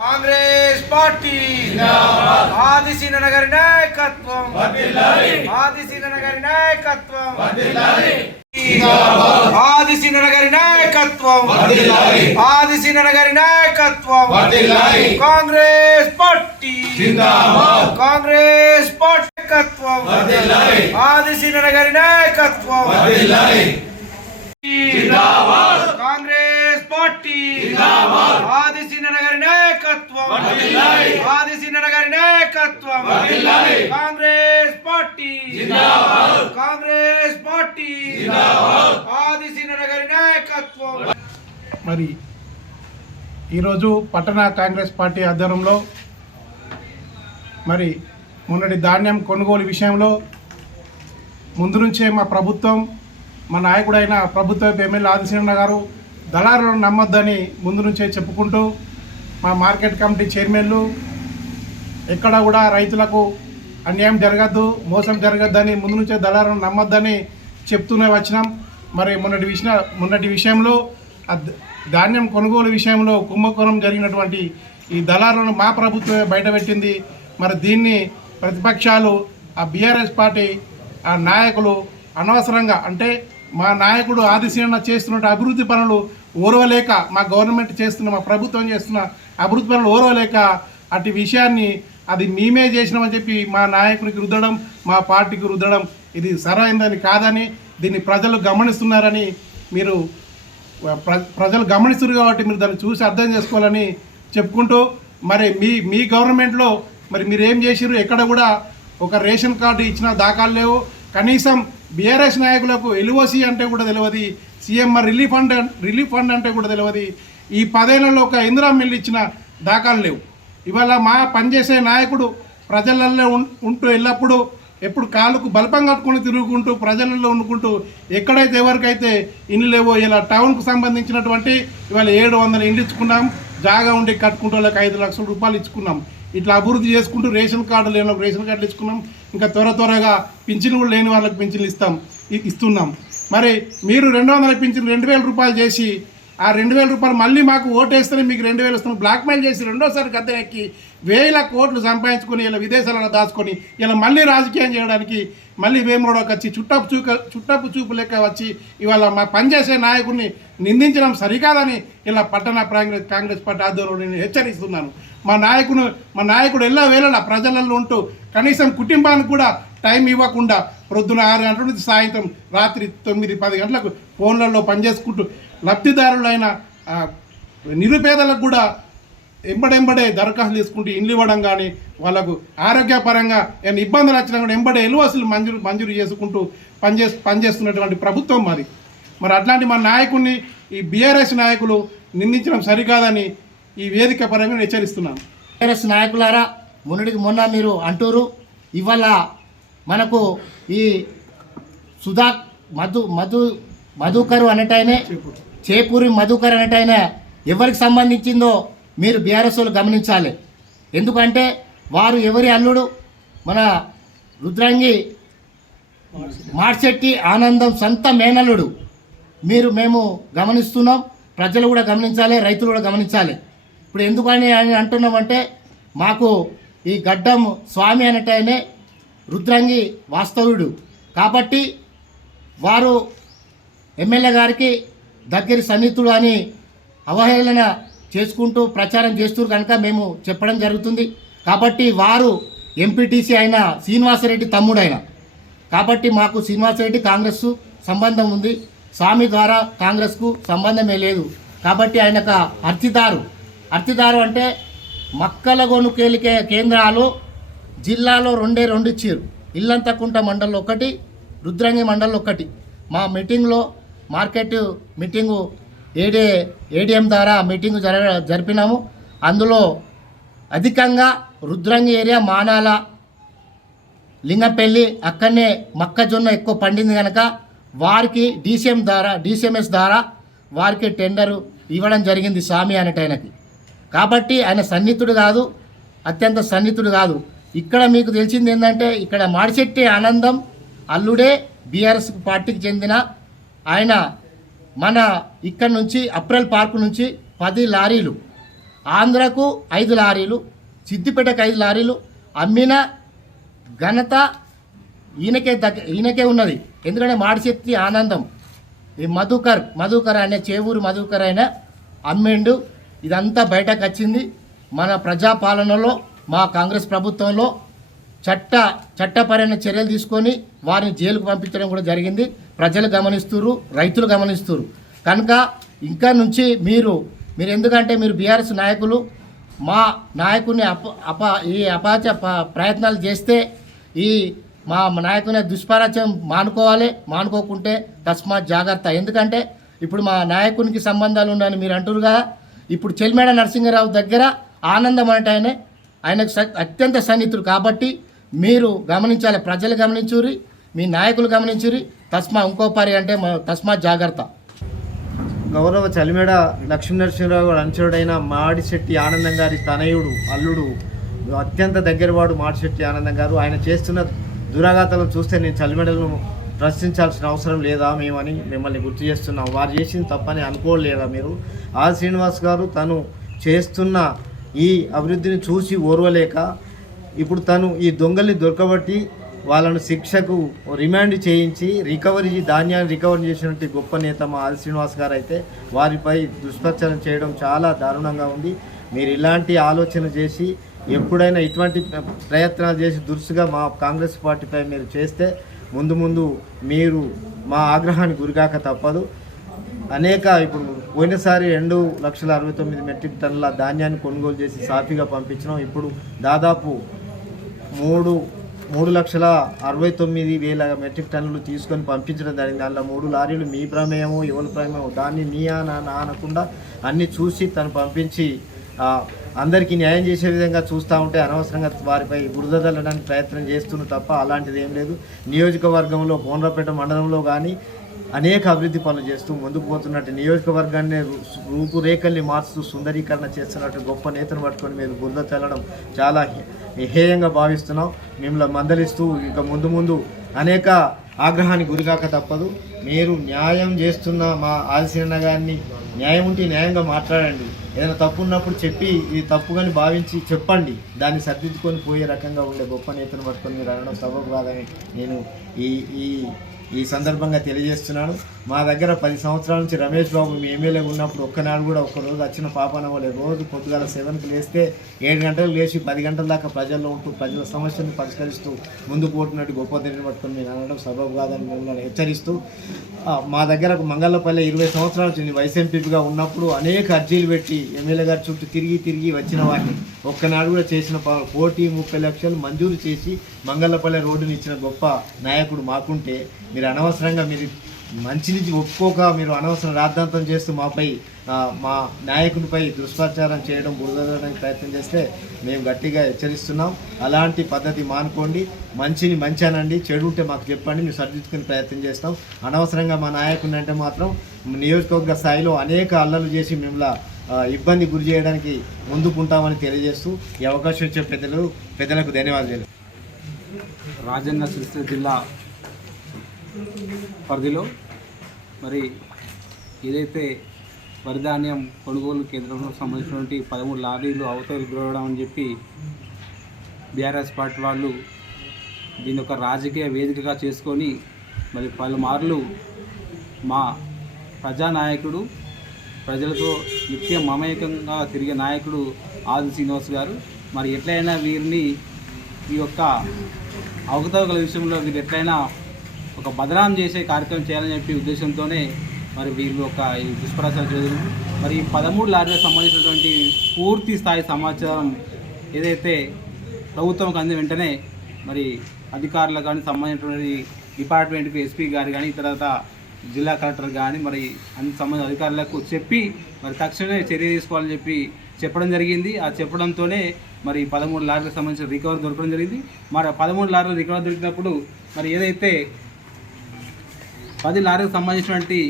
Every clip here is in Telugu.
కాంగ్రెస్ పార్టీ ఆదిశీన నగరి నాయకత్వం ఆదిశీన నగరి నాయకత్వం ఆదిశీన నగరి నాయకత్వం ఆదిశీన నగరి నాయకత్వం కాంగ్రెస్ పార్టీ కాంగ్రెస్ పార్టీ నాయకత్వం ఆదిశీన నగరి నాయకత్వం కాంగ్రెస్ పార్టీ ఆదిశీన నగరి నాయకత్వం ఆదిశీన నగరి నాయకత్వం కాంగ్రెస్ పార్టీ కాంగ్రెస్ పార్టీ ఆదిశీన నగరి నాయకత్వం. మరి ఈరోజు పట్టణ కాంగ్రెస్ పార్టీ ఆధ్వర్యంలో మరి మొన్నటి ధాన్యం కొనుగోలు విషయంలో ముందు నుంచే మా ప్రభుత్వం మా నాయకుడైన ప్రభుత్వ ఎమ్మెల్యే ఆదిశీన గారు దళారులను నమ్మొద్దని ముందు నుంచే చెప్పుకుంటూ మా మార్కెట్ కమిటీ చైర్మన్లు ఎక్కడ కూడా రైతులకు అన్యాయం జరగద్దు, మోసం జరగద్దని ముందు నుంచే దళారులను నమ్మొద్దని చెప్తూనే వచ్చినాం. మరి మొన్నటి విషయంలో ధాన్యం కొనుగోలు విషయంలో కుంభకోణం జరిగినటువంటి ఈ దళారులను మా ప్రభుత్వమే బయటపెట్టింది. మరి దీన్ని ప్రతిపక్షాలు, ఆ బీఆర్ఎస్ పార్టీ ఆ నాయకులు అనవసరంగా, అంటే మా నాయకుడు ఆదిశీన చేస్తున్న అభివృద్ధి పనులు ఓర్వలేక, మా గవర్నమెంట్ చేస్తున్న, మా ప్రభుత్వం చేస్తున్న అభివృద్ధి పనులు ఓర్వలేక అటు విషయాన్ని అది మేమే చేసినామని చెప్పి మా నాయకుడికి రుద్దడం, మా పార్టీకి రుద్దడం ఇది సరైనదని కాదని, దీన్ని ప్రజలు గమనిస్తున్నారని, మీరు ప్రజలు గమనిస్తున్నారు కాబట్టి మీరు దాన్ని చూసి అర్థం చేసుకోవాలని చెప్పుకుంటూ, మరి మీ గవర్నమెంట్లో మరి మీరు ఏం చేసిర్రు? ఎక్కడ కూడా ఒక రేషన్ కార్డు ఇచ్చిన దాఖలు లేవు. కనీసం బీఆర్ఎస్ నాయకులకు ఎల్ఓసి అంటే కూడా తెలియదు, సీఎంఆర్ రిలీఫ్ ఫండ్ అంటే కూడా తెలియదు. ఈ 10 ఏళ్లలో ఒక ఇందిరా మిల్లు ఇచ్చిన దాఖలు లేవు. ఇవాళ మా పనిచేసే నాయకుడు ప్రజలలో ఉంటూ ఎల్లప్పుడూ ఎప్పుడు కాళ్ళకు బలపం కట్టుకుని తిరుగుకుంటూ ప్రజలలో ఉండుకుంటూ ఎక్కడైతే ఎవరికైతే ఇండ్లు లేవో, ఇలా టౌన్కు సంబంధించినటువంటి ఇవాళ 700 ఇండ్లు ఇచ్చుకున్నాం. జాగా ఉండి కట్టుకుంటూ వాళ్ళకి 5 లక్షల రూపాయలు ఇచ్చుకున్నాం. ఇట్లా అభివృద్ధి చేసుకుంటూ రేషన్ కార్డు లేని వాళ్ళకి రేషన్ కార్డులు ఇచ్చుకున్నాం. ఇంకా త్వరగా పింఛన్లు కూడా లేని వాళ్ళకి పింఛన్లు ఇస్తున్నాం. మరి మీరు 200 పింఛన్లు 2000 రూపాయలు చేసి ఆ 2000 రూపాయలు మళ్ళీ మాకు ఓటేస్తేనే మీకు 2000 వస్తున్నాం బ్లాక్మెయిల్ చేసి రెండోసారి గద్దె ఎక్కి 1000 కోట్లు సంపాదించుకొని ఇలా విదేశాలలో దాచుకొని ఇలా మళ్ళీ రాజకీయం చేయడానికి మళ్ళీ వేమరోడకి వచ్చి చుట్టపు చూపు లెక్క వచ్చి ఇవాళ మా పనిచేసే నాయకుడిని నిందించడం సరికాదని ఇలా పట్టణ కాంగ్రెస్ పార్టీ ఆధ్వర్యంలో నేను హెచ్చరిస్తున్నాను. మా నాయకుడు ఎల్ల వేళలా ప్రజలలో ఉంటూ కనీసం కుటుంబానికి కూడా టైం ఇవ్వకుండా ప్రొద్దున 6 గంటల నుంచి సాయంత్రం రాత్రి 9-10 గంటలకు ఫోన్లలో పనిచేసుకుంటూ లబ్ధిదారులైన నిరుపేదలకు కూడా ఎంబడే దరఖాస్తులు తీసుకుంటూ ఇండ్లు ఇవ్వడం కానీ, వాళ్ళకు ఆరోగ్యపరంగా ఏమైనా ఇబ్బందులు వచ్చినా కూడా ఎంబడే ఎల్ఓసీలు మంజూరు చేసుకుంటూ పనిచేస్తున్నటువంటి ప్రభుత్వం మాది. మరి అట్లాంటి మా నాయకుడిని ఈ బీఆర్ఎస్ నాయకులు నిందించడం సరికాదని ఈ వేదిక పరంగా హెచ్చరిస్తున్నాను. బీఆర్ఎస్ నాయకులారా, మొన్న మీరు అంటూరు ఇవాళ మనకు ఈ మధుకరు అనేటైనే చేపూరి మధుకర్ అనేటైనా ఎవరికి సంబంధించిందో మీరు బీఆర్ఎస్ వాళ్ళు గమనించాలి. ఎందుకంటే వారు ఎవరి అల్లుడు? మన రుద్రంగి మార్చెట్టి ఆనందం సొంత మేనల్లుడు. మేము గమనిస్తున్నాం, ప్రజలు కూడా గమనించాలి, రైతులు కూడా గమనించాలి. ఇప్పుడు ఎందుకని అంటున్నామంటే మాకు ఈ గడ్డం స్వామి అనేటైనే రుద్రంగి వాస్తవుడు కాబట్టి వారు ఎమ్మెల్యే గారికి దగ్గరి సన్నిహితుడు అని అవహేళన చేసుకుంటూ ప్రచారం చేస్తున్నారు కనుక మేము చెప్పడం జరుగుతుంది. కాబట్టి వారు ఎంపీటీసీ అయిన శ్రీనివాసరెడ్డి తమ్ముడైన కాబట్టి మాకు శ్రీనివాసరెడ్డి కాంగ్రెస్ సంబంధం ఉంది, స్వామి ద్వారా కాంగ్రెస్కు సంబంధమే లేదు. కాబట్టి ఆయనకు అర్థిదారు అంటే మక్కల కొనుగోలు కేంద్రాలు జిల్లాలో 2 ఇచ్చారు. ఇల్లంతకుంట మండలంలో 1, రుద్రంగి మండలంలో 1. మా మీటింగ్లో మార్కెట్ మీటింగు ఏడిఎం ద్వారా మీటింగు జరిపినాము. అందులో అధికంగా రుద్రంగి ఏరియా, మానాల, లింగపల్లి అక్కడనే మొక్కజొన్న ఎక్కువ పండింది కనుక వారికి డిసిఎంఎస్ ద్వారా వారికి టెండరు ఇవ్వడం జరిగింది స్వామి అనేటైనకి. కాబట్టి ఆయన సన్నిహితుడు కాదు, అత్యంత సన్నిహితుడు కాదు. ఇక్కడ మీకు తెలిసింది ఏంటంటే ఇక్కడ మాడిశెట్టి ఆనందం అల్లుడే బీఆర్ఎస్ పార్టీకి చెందిన ఆయన మన ఇక్కడ నుంచి అప్రెల్ పార్క్ నుంచి 10 లారీలు ఆంధ్రకు 5 లారీలు, సిద్దిపేటకు 5 లారీలు అమ్మిన ఘనత ఈయనకే ఉన్నది. ఎందుకంటే మాడిశెట్టి ఆనందం ఈ మధుకర్ అనే చేవూరు మధుకర్ అయినా అమ్మిండు. ఇదంతా బయటకు వచ్చింది. మన ప్రజాపాలనలో మా కాంగ్రెస్ ప్రభుత్వంలో చట్టపరమైన చర్యలు తీసుకొని వారిని జైలుకు పంపించడం కూడా జరిగింది. ప్రజలు గమనిస్తున్నారు, రైతులు గమనిస్తున్నారు. కనుక ఇంకా నుంచి మీరు ఎందుకంటే మీరు బీఆర్ఎస్ నాయకులు మా నాయకుని అపాచ ప్రయత్నాలు చేస్తే ఈ మా నాయకుని దుష్ప్రచారం మానుకోకుంటే తస్మాత్ జాగ్రత్త. ఎందుకంటే ఇప్పుడు మా నాయకునికి సంబంధాలు ఉన్నాయని మీరు అంటున్నారు కదా. ఇప్పుడు చెల్మేడ నరసింహరావు దగ్గర ఆనందం అంటే ఆయనకు అత్యంత సన్నిహితుడు కాబట్టి మీరు గమనించాలి, ప్రజలు గమనించురి, మీ నాయకులు గమనించురి. ఇంకోపారి అంటే తస్మాత్ జాగ్రత్త. గౌరవ చలిమేడ లక్ష్మీనరసింహరావు గారు అనుచరుడైన మాడిశెట్టి ఆనందం గారి తనయుడు అల్లుడు అత్యంత దగ్గరవాడు మాడిశెట్టి ఆనందం గారు. ఆయన చేస్తున్న దురాఘాతాలను చూస్తే నేను చలిమేడలను ప్రశ్నించాల్సిన అవసరం లేదా మేమని మిమ్మల్ని గుర్తు చేస్తున్నాం. వారు చేసింది తప్పని అనుకోలేదా మీరు? ఆర్ శ్రీనివాస్ గారు తను చేస్తున్న ఈ అభివృద్ధిని చూసి ఓర్వలేక ఇప్పుడు తను ఈ దొంగల్ని దొరకబట్టి వాళ్ళను శిక్షకు రిమాండ్ చేయించి ధాన్యాన్ని రికవరీ చేసినట్టు గొప్ప నేత మా ఆర్ శ్రీనివాస్ గారు అయితే వారిపై దుష్ప్రచారం చేయడం చాలా దారుణంగా ఉంది. మీరు ఇలాంటి ఆలోచన చేసి ఎప్పుడైనా ఇటువంటి ప్రయత్నాలు చేసి దురుసుగా మా కాంగ్రెస్ పార్టీపై మీరు చేస్తే ముందు మీరు మా ఆగ్రహానికి గురికాక తప్పదు. ఇప్పుడు పోయినసారి 2,69,000 మెట్రిక్ టన్నుల ధాన్యాన్ని కొనుగోలు చేసి సాఫీగా పంపించినాం. ఇప్పుడు దాదాపు 3,69,000 మెట్రిక్ టన్నులు తీసుకొని పంపించడం జరిగింది. దానిలో 3 లారీలు మీ ప్రమేయమో ఎవరి ప్రమేయమో దాన్ని నీ అనకుండా అన్నీ చూసి తను పంపించి అందరికీ న్యాయం చేసే విధంగా చూస్తూ ఉంటే అనవసరంగా వారిపై బురద చల్లడానికి ప్రయత్నం చేస్తున్నారు తప్ప అలాంటిది ఏం లేదు. నియోజకవర్గంలో కోనరాపేట మండలంలో కానీ అనేక అభివృద్ధి పనులు చేస్తూ ముందుకు పోతున్నట్టు నియోజకవర్గాన్ని రూపురేఖల్ని మార్చుతూ సుందరీకరణ చేస్తున్నట్టు గొప్ప నేతను పట్టుకొని మీరు బురద చల్లడం చాలా హేయంగా భావిస్తున్నాం. మిమ్మల్ని మందలిస్తూ ఇంకా ముందు అనేక ఆగ్రహానికి గురికాక తప్పదు. మీరు న్యాయం చేస్తున్న మా ఆదిశీలన్న గారిని న్యాయం ఉంటే న్యాయంగా మాట్లాడండి. ఏదైనా తప్పు ఉన్నప్పుడు చెప్పి ఇది తప్పుగాని భావించి చెప్పండి. దాన్ని సర్దిద్దుకొని పోయే రకంగా ఉండే గొప్ప నేతను పట్టుకొని మీరు అనడం సబబు కాదని నేను ఈ సందర్భంగా తెలియజేస్తున్నాను. మా దగ్గర 10 సంవత్సరాల నుంచి రమేష్ బాబు మీ ఎమ్మెల్యే ఉన్నప్పుడు ఒక్కనాడు కూడా ఒక్కరోజు వచ్చిన పాపన వాళ్ళే రోజు పొద్దుగాల 7కి లేస్తే 7 గంటలకు లేచి 10 గంటల దాకా ప్రజల్లో ఉంటూ ప్రజల సమస్యలను పరిష్కరిస్తూ ముందుకు పోతున్నట్టు గొప్ప తెలియని పట్టుకొని మీరు అనడం సబబు కాదని మిమ్మల్ని హెచ్చరిస్తూ మా దగ్గర మంగళపల్లి 20 సంవత్సరాల నుంచి వైస్ ఎంపీగా ఉన్నప్పుడు అనేక అర్జీలు పెట్టి ఎమ్మెల్యే గారి చుట్టూ తిరిగి వచ్చిన వారిని ఒక్కనాడు కూడా చేసిన 1,30 లక్షలు మంజూరు చేసి మంగళపల్లి రోడ్డుని ఇచ్చిన గొప్ప నాయకుడు మాకుంటే మీరు అనవసరంగా మీరు మంచి నుంచి ఒప్పుకోక మీరు అనవసరం రాద్ధాంతం చేస్తూ మా నాయకునిపై దుష్ప్రచారం చేయడం బురదడానికి ప్రయత్నం చేస్తే మేము గట్టిగా హెచ్చరిస్తున్నాం. అలాంటి పద్ధతి మానుకోండి. మంచిని మంచి అనండి, చెడు ఉంటే మాకు చెప్పండి, మేము సరిదిద్దుకునే ప్రయత్నం చేస్తాం. అనవసరంగా మా నాయకుని అంటే మాత్రం నియోజకవర్గ స్థాయిలో అనేక అల్లర్లు చేసి మిమ్మల్ని ఇబ్బంది గురి చేయడానికి ముందుకుంటామని తెలియజేస్తూ ఈ అవకాశం ఇచ్చే పెద్దలకు ధన్యవాదాలు. రాజన్న సిరిసిల్ల జిల్లా పరిధిలో మరి ఏదైతే వరి ధాన్యం కొనుగోలు కేంద్రంలో సంబంధించినటువంటి 13 లారీలు అవతలకు గురవడం అని చెప్పి బీఆర్ఎస్ పార్టీ వాళ్ళు దీని ఒక రాజకీయ వేదికగా చేసుకొని మరి పలుమార్లు మా ప్రజానాయకుడు ప్రజలతో నిత్యం మమేకంగా తిరిగే నాయకుడు ఆది శ్రీనివాస్ గారు మరి ఎట్లయినా వీరిని ఈ యొక్క అవకతవకల విషయంలో వీరు ఎట్లయినా ఒక బదనాం చేసే కార్యక్రమం చేయాలని చెప్పి ఉద్దేశంతోనే మరి వీళ్ళు ఒక ఈ దుష్ప్రచారం జరిగింది. మరి ఈ 13 లారీలకు సంబంధించినటువంటి పూర్తి స్థాయి సమాచారం ఏదైతే ప్రభుత్వంకి అందిన వెంటనే మరి అధికారులకు కానీ సంబంధించినటువంటి డిపార్ట్మెంట్కి ఎస్పీ గారు కానీ తర్వాత జిల్లా కలెక్టర్ కానీ మరి అన్ని సంబంధించిన అధికారులకు చెప్పి మరి తక్షణమే చర్య తీసుకోవాలని చెప్పి చెప్పడం జరిగింది. ఆ చెప్పడంతోనే మరి 13 లారీలకు సంబంధించిన రికవరీ దొరకడం జరిగింది. మరి 13 లారీలు రికవరీ దొరికినప్పుడు మరి ఏదైతే 10 లారీలకు సంబంధించినటువంటి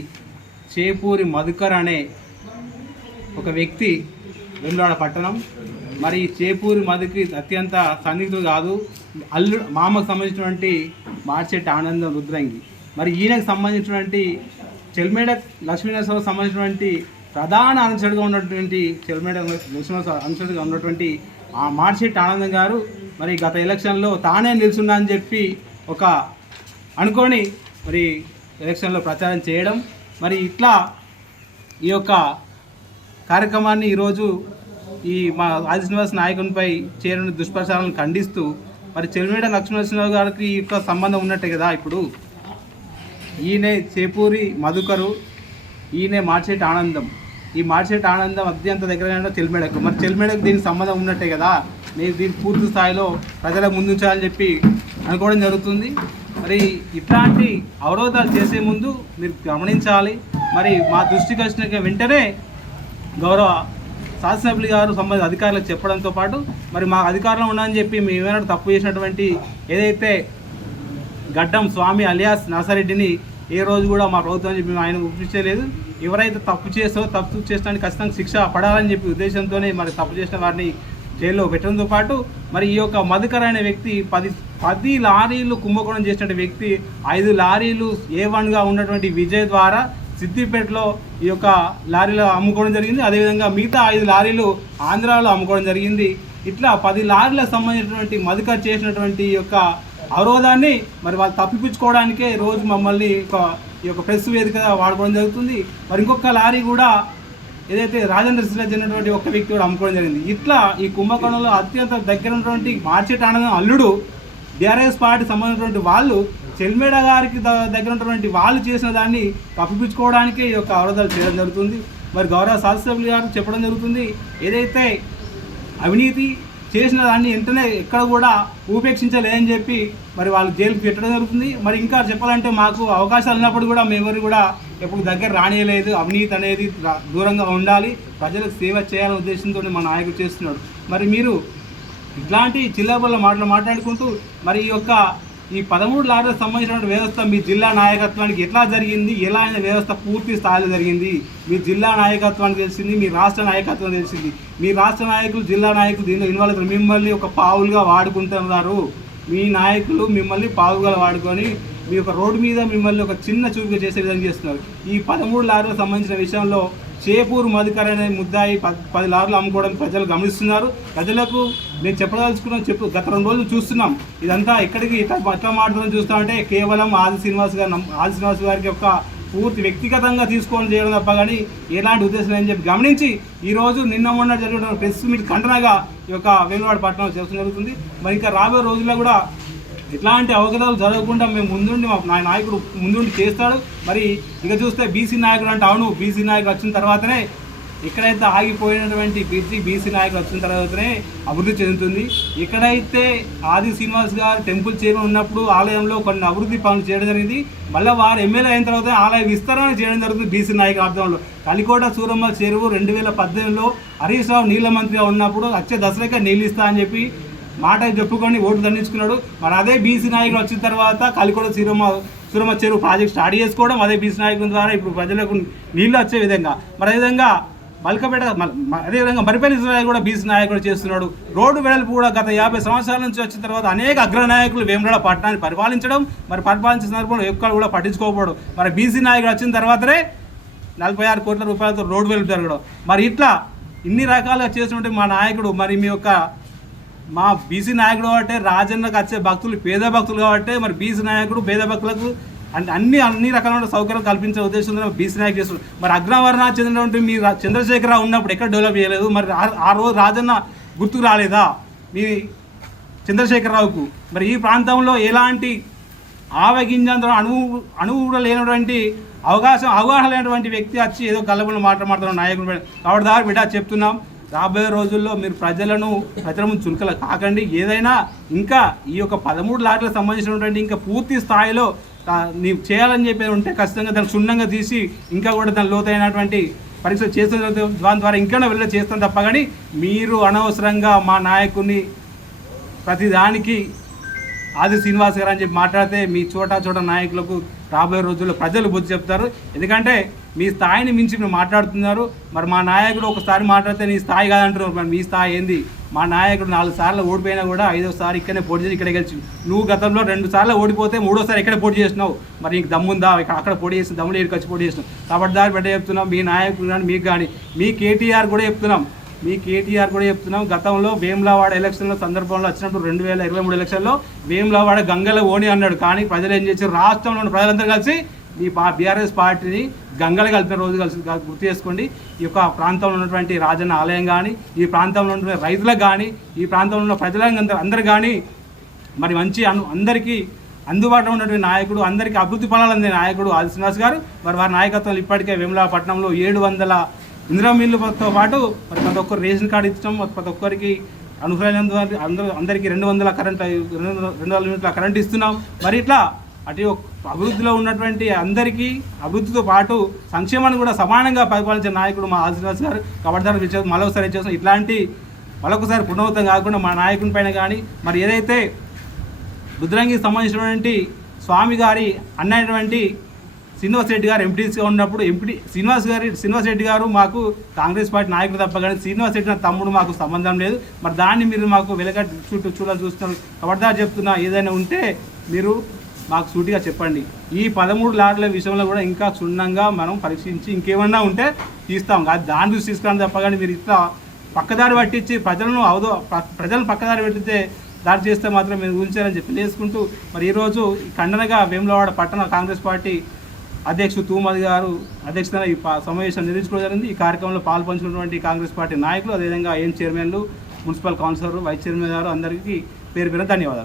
చేపూరి మధుకర్ అనే ఒక వ్యక్తి వెల్లువాడ పట్టణం మరి చేపూరి మధుకి అత్యంత సన్నిహితుడు కాదు, మామకు సంబంధించినటువంటి మార్చెట్టి ఆనందం రుద్రంగి. మరి ఈయనకు సంబంధించినటువంటి చెల్మేడ లక్ష్మీనరసింహరావుకు సంబంధించినటువంటి ప్రధాన అనుచరుడుగా ఉన్నటువంటి చెల్మేడ నరసింహ అనుచరుడుగా ఉన్నటువంటి ఆ మార్షెట్ ఆనందం గారు మరి గత ఎలక్షన్లో తానే నిల్చున్నా అని చెప్పి ఒక అనుకొని మరి ఎలక్షన్లో ప్రచారం చేయడం, మరి ఇట్లా ఈ యొక్క కార్యక్రమాన్ని ఈరోజు ఈ మా ఆది శ్రీనివాస్ నాయకునిపై చేరిన దుష్ప్రచారాలను ఖండిస్తూ మరి చెల్మేడ లక్ష్మీనరసింహరావు గారికి ఈ యొక్క సంబంధం ఉన్నట్టే కదా. ఇప్పుడు ఈయనే చేపూరి మధుకరు, ఈయనే మార్షెట్ ఆనందం. ఈ మార్షెట్ ఆనందం అత్యంత దగ్గర చెల్మేడకు, మరి చెల్మేడకు దీనికి సంబంధం ఉన్నట్టే కదా. నేను దీన్ని పూర్తి స్థాయిలో ప్రజలకు ముందుంచాలని చెప్పి అనుకోవడం జరుగుతుంది. మరి ఇట్లాంటి అవరోధాలు చేసే ముందు మీరు గమనించాలి. మరి మా దృష్టికి వచ్చిన వెంటనే గౌరవ శాసనసభ్యులు గారు సంబంధిత అధికారులకు చెప్పడంతో పాటు మరి మా అధికారంలో ఉన్నామని చెప్పి మేము ఏమైనా తప్పు చేసినటువంటి ఏదైతే గడ్డం స్వామి అలియాస్ నర్సారెడ్డిని ఏ రోజు కూడా మా ప్రభుత్వం చెప్పి మేము ఆయన ఒప్పించలేదు. ఎవరైతే తప్పు చేస్తానికి ఖచ్చితంగా శిక్ష పడాలని చెప్పి ఉద్దేశంతోనే మరి తప్పు చేసిన వారిని జైల్లో పెట్టడంతో పాటు మరి ఈ యొక్క మధుకర్ అనే వ్యక్తి 10 లారీలు కుంభకోణం చేసిన వ్యక్తి 5 లారీలు A1గా ఉన్నటువంటి విజయ్ ద్వారా సిద్దిపేటలో ఈ యొక్క లారీలు అమ్ముకోవడం జరిగింది. అదేవిధంగా మిగతా 5 లారీలు ఆంధ్రాలో అమ్ముకోవడం జరిగింది. ఇట్లా 10 లారీలకు సంబంధించినటువంటి మధుకర్ చేసినటువంటి ఈ యొక్క అవరోధాన్ని మరి వాళ్ళు తప్పిపుచ్చుకోవడానికే రోజు మమ్మల్ని ఈ యొక్క ప్రెస్ వేదిక వాడుకోవడం జరుగుతుంది. మరి ఇంకొక లారీ కూడా ఏదైతే రాజేంద్ర సిరాజ్ అనేటువంటి ఒక వ్యక్తి కూడా అమ్ముకోవడం జరిగింది. ఇట్లా ఈ కుంభకోణంలో అత్యంత దగ్గర ఉన్నటువంటి మార్షెట్ ఆనందం అల్లుడు బీఆర్ఎస్ పార్టీ సంబంధించినటువంటి వాళ్ళు చెల్మేడ గారికి దగ్గర ఉన్నటువంటి వాళ్ళు చేసిన దాన్ని కప్పిపుచ్చుకోవడానికే ఈ యొక్క అవరోధాలు చేయడం జరుగుతుంది. మరి గౌరవ శాసనసభ్యులు గారు చెప్పడం జరుగుతుంది, ఏదైతే అవినీతి చేసిన దాన్ని వెంటనే ఎక్కడ కూడా ఉపేక్షించలేదని చెప్పి మరి వాళ్ళు జైలుకి పెట్టడం జరుగుతుంది. మరి ఇంకా చెప్పాలంటే మాకు అవకాశాలు ఉన్నప్పుడు కూడా మేమెవరు కూడా ఎప్పుడు దగ్గర రానియలేదు. అవినీతి అనేది దూరంగా ఉండాలి, ప్రజలకు సేవ చేయాలనే ఉద్దేశంతో మా నాయకుడు చేస్తున్నాడు. మరి మీరు ఇట్లాంటి చిల్లబల్ల మాట్లాడుకుంటూ మరి ఈ 13 లారీలకు సంబంధించిన వ్యవస్థ మీ జిల్లా నాయకత్వానికి ఎట్లా జరిగింది, ఎలా అయిన వ్యవస్థ పూర్తి స్థాయిలో జరిగింది, మీ జిల్లా నాయకత్వానికి తెలిసింది, మీ రాష్ట్ర నాయకత్వం తెలిసింది. మీ రాష్ట్ర నాయకులు జిల్లా నాయకులు దీనిలో ఇన్వాల్వ్ అవుతారు. మిమ్మల్ని ఒక పావులుగా వాడుకుంటున్నారు. మీ నాయకులు మిమ్మల్ని పావులుగా వాడుకొని మీ యొక్క రోడ్డు మీద మిమ్మల్ని ఒక చిన్న చూపుగా చేసే విధంగా చేస్తున్నారు. ఈ 13 లారీలకు సంబంధించిన విషయంలో చేపూరు మధుకర్ అనే ముద్దాయి 10 లారీలు అమ్ముకోవడం ప్రజలు గమనిస్తున్నారు. ప్రజలకు నేను చెప్పదలుచుకున్నాం గత 2 రోజులు చూస్తున్నాం. ఇదంతా ఎక్కడికి ఎట్లా మాట్లాడడం చూస్తామంటే కేవలం ఆది శ్రీనివాస్ గారికి యొక్క పూర్తి వ్యక్తిగతంగా తీసుకొని చేయడం తప్ప కానీ ఎలాంటి ఉద్దేశం అని చెప్పి గమనించి ఈరోజు మొన్న జరిగిన ప్రెస్ మీట్ ఖండనగా ఈ యొక్క వేములవాడ పట్టణంలో చేస్తూ జరుగుతుంది. మరి ఇంకా రాబోయే రోజుల్లో కూడా ఇట్లాంటి అవకతవకలు జరగకుండా మేము ముందుండి మా నాయకుడు ముందుండి చేస్తాడు. మరి ఇక చూస్తే బీసీ నాయకుడు అంటే అవును, బీసీ నాయకుడు వచ్చిన తర్వాతనే ఎక్కడైతే ఆగిపోయినటువంటి బీసీ నాయకులు వచ్చిన తర్వాతనే అభివృద్ధి చెందుతుంది. ఎక్కడైతే ఆది శ్రీనివాస్ గారు టెంపుల్ చైర్మన్ ఉన్నప్పుడు ఆలయంలో కొన్ని అభివృద్ధి పనులు చేయడం జరిగింది. మళ్ళీ వారు ఎమ్మెల్యే అయిన తర్వాత ఆలయ విస్తరణ చేయడం జరుగుతుంది బీసీ నాయకుల ఆధ్వర్యంలో. కలికోట సూరమ్మ చెరువు 2018లో హరీష్ రావు నీళ్ళ మంత్రిగా ఉన్నప్పుడు వచ్చే దసరాకే నీళ్ళు ఇస్తా అని చెప్పి మాట చెప్పుకొని ఓటు దండించుకున్నాడు. మరి అదే బీసీ నాయకులు వచ్చిన తర్వాత కలికోట సూరమ్మ చెరువు ప్రాజెక్ట్ స్టార్ట్ చేసుకోవడం అదే బీసీ నాయకుల ద్వారా ఇప్పుడు ప్రజలకు నీళ్ళు వచ్చే విధంగా, మరి అదేవిధంగా మల్కపేట అదేవిధంగా మరిపల్లి కూడా బీసీ నాయకుడు చేస్తున్నాడు. రోడ్డు వెడల్పు కూడా గత 50 సంవత్సరాల నుంచి వచ్చిన తర్వాత అనేక అగ్రనాయకులు వేములవాడ పట్టణాన్ని పరిపాలించడం, మరి పరిపాలించిన సందర్భంలో ఎక్కడ కూడా పట్టించుకోకపోవడం, మరి బీసీ నాయకుడు వచ్చిన తర్వాతనే 46 కోట్ల రూపాయలతో రోడ్డు వెడల్పు జరగడం. మరి ఇట్లా ఇన్ని రకాలుగా చేస్తుంటే మా నాయకుడు మరి మా బీసీ నాయకుడు కాబట్టి రాజన్నకు వచ్చే భక్తులు పేద భక్తులు కాబట్టి మరి బీసీ నాయకుడు పేద భక్తులకు అన్ని రకాలైన సౌకర్యాలు కల్పించే ఉద్దేశంతో బీసీ నాయకుడు చేస్తున్నారు. మరి అగ్రవర్ణ చెందినటువంటి మీ చంద్రశేఖరరావు ఉన్నప్పుడు ఎక్కడ డెవలప్ చేయలేదు. మరి ఆ రోజు రాజన్న గుర్తుకు రాలేదా మీ చంద్రశేఖరరావుకు? మరి ఈ ప్రాంతంలో ఎలాంటి ఆవగింజంతో అణువు కూడా లేనటువంటి అవగాహన లేనటువంటి వ్యక్తి వచ్చి ఏదో గల్లబులు మాట్లాడుతున్న నాయకుడు కాబట్టి దారి బిడ్డ చెప్తున్నాం. రాబోయే రోజుల్లో మీరు ప్రజల ముందు చులకలు కాకండి. ఏదైనా ఇంకా ఈ యొక్క 13 లారీలకు సంబంధించినటువంటి ఇంకా పూర్తి స్థాయిలో నీవు చేయాలని చెప్పి ఉంటే ఖచ్చితంగా దాన్ని క్షుణ్ణంగా తీసి ఇంకా కూడా దాని లోతైనటువంటి పరీక్ష చేస్తున్న దాని ద్వారా ఇంకా వెళ్ళి చేస్తాం తప్ప కానీ మీరు అనవసరంగా మా నాయకుడిని ప్రతిదానికి ఆది శ్రీనివాస్ గారు అని చెప్పి మాట్లాడితే మీ చోట నాయకులకు రాబోయే రోజుల్లో ప్రజలు బుద్ధి చెప్తారు. ఎందుకంటే మీ స్థాయిని మించి మీరు మాట్లాడుతున్నారు. మరి మా నాయకుడు ఒకసారి మాట్లాడితే నీ స్థాయి కాదంటున్నారు. మరి మీ స్థాయి ఏంది? మా నాయకుడు 4 సార్లు ఓడిపోయినా కూడా 5వ సారి ఇక్కడనే పోటీ చేసి ఇక్కడే గెలిచి, నువ్వు గతంలో 2 సార్లు ఓడిపోతే 3వసారి ఇక్కడే పోటీ చేసినావు. మరి నీకు దమ్ముందా? అక్కడ పోటీ చేసిన దమ్ములు ఇక్కడికి వచ్చి పోటీ చేసినావు. కాబట్టి దారి బట్ట చెప్తున్నాం, మీ నాయకుడు కానీ మీకు కానీ, మీ కేటీఆర్ కూడా చెప్తున్నాం, గతంలో వేములవాడ ఎలక్షన్ల సందర్భంలో వచ్చినప్పుడు 2023 ఎలక్షన్లో వేములవాడ గంగల ఓని అన్నాడు. కానీ ప్రజలు ఏం చేశారు? రాష్ట్రంలోని ప్రజలందరూ కలిసి ఈ బీఆర్ఎస్ పార్టీని గంగలు కలిపిన రోజు కలిసి గుర్తు చేసుకోండి. ఈ యొక్క ప్రాంతంలో ఉన్నటువంటి రాజన్న ఆలయం కానీ, ఈ ప్రాంతంలో ఉన్నటువంటి రైతులకు కానీ, ఈ ప్రాంతంలో ఉన్న ప్రజలందరూ కానీ మరి మంచి అందరికీ అందుబాటులో ఉన్నటువంటి నాయకుడు, అందరికీ అభివృద్ధి ఫలాలు అందే నాయకుడు ఆది శ్రీనివాస్ గారు. మరి వారి నాయకత్వంలో ఇప్పటికే వేములవాడ పట్టణంలో 700 ఇందిరా మిల్లుతో పాటు మరి ప్రతి ఒక్కరు రేషన్ కార్డు ఇచ్చడం, ప్రతి ఒక్కరికి అనుకూలమైన అందరికీ 200 యూనిట్ల కరెంట్ ఇస్తున్నాం. మరి ఇట్లా అటు అభివృద్ధిలో ఉన్నటువంటి అందరికీ అభివృద్ధితో పాటు సంక్షేమాన్ని కూడా సమానంగా పరిపాలించిన నాయకుడు మా ఆది శ్రీనివాస్ గారు. కాబట్టి మరొకసారి చేస్తాం, ఇట్లాంటి మరొకసారి పునరావృతం కాకుండా మా నాయకుని పైన కానీ, మరి ఏదైతే రుద్రంగికి సంబంధించినటువంటి స్వామి గారి అన్నటువంటి శ్రీనివాస్ రెడ్డి గారు ఎంపీటీసీగా ఉన్నప్పుడు శ్రీనివాస్ రెడ్డి గారు మాకు కాంగ్రెస్ పార్టీ నాయకుడు తప్ప కానీ శ్రీనివాస్ రెడ్డి నా తమ్ముడు మాకు సంబంధం లేదు. మరి దాన్ని మీరు మాకు వెలగట్టి చూడాలని చూస్తున్నారు. కాబట్టి చెప్తున్నా, ఏదైనా ఉంటే మీరు మాకు సూటిగా చెప్పండి. ఈ 13 లారీల విషయంలో కూడా ఇంకా క్షుణ్ణంగా మనం పరీక్షించి ఇంకేమన్నా ఉంటే తీస్తాం. దాని చూసి తీసుకురాని తప్ప కానీ మీరు ఇట్లా పక్కదారి పట్టించి ప్రజలను పక్కదారి పెట్టితే దాడి చేస్తే మాత్రం మీరు ఉంచారని చెప్పి తెలియజేసుకుంటూ, మరి ఈరోజు ఖండనగా వేములవాడ పట్టణ కాంగ్రెస్ పార్టీ అధ్యక్షుడు తూమది గారు అధ్యక్షతన ఈ సమావేశం నిర్వహించుకోవడం జరిగింది. ఈ కార్యక్రమంలో పాల్పంచుకున్నటువంటి కాంగ్రెస్ పార్టీ నాయకులు, అదేవిధంగా చైర్మన్లు, మున్సిపల్ కౌన్సిలర్, వైస్ చైర్మన్ గారు అందరికీ పేరు ధన్యవాదాలు.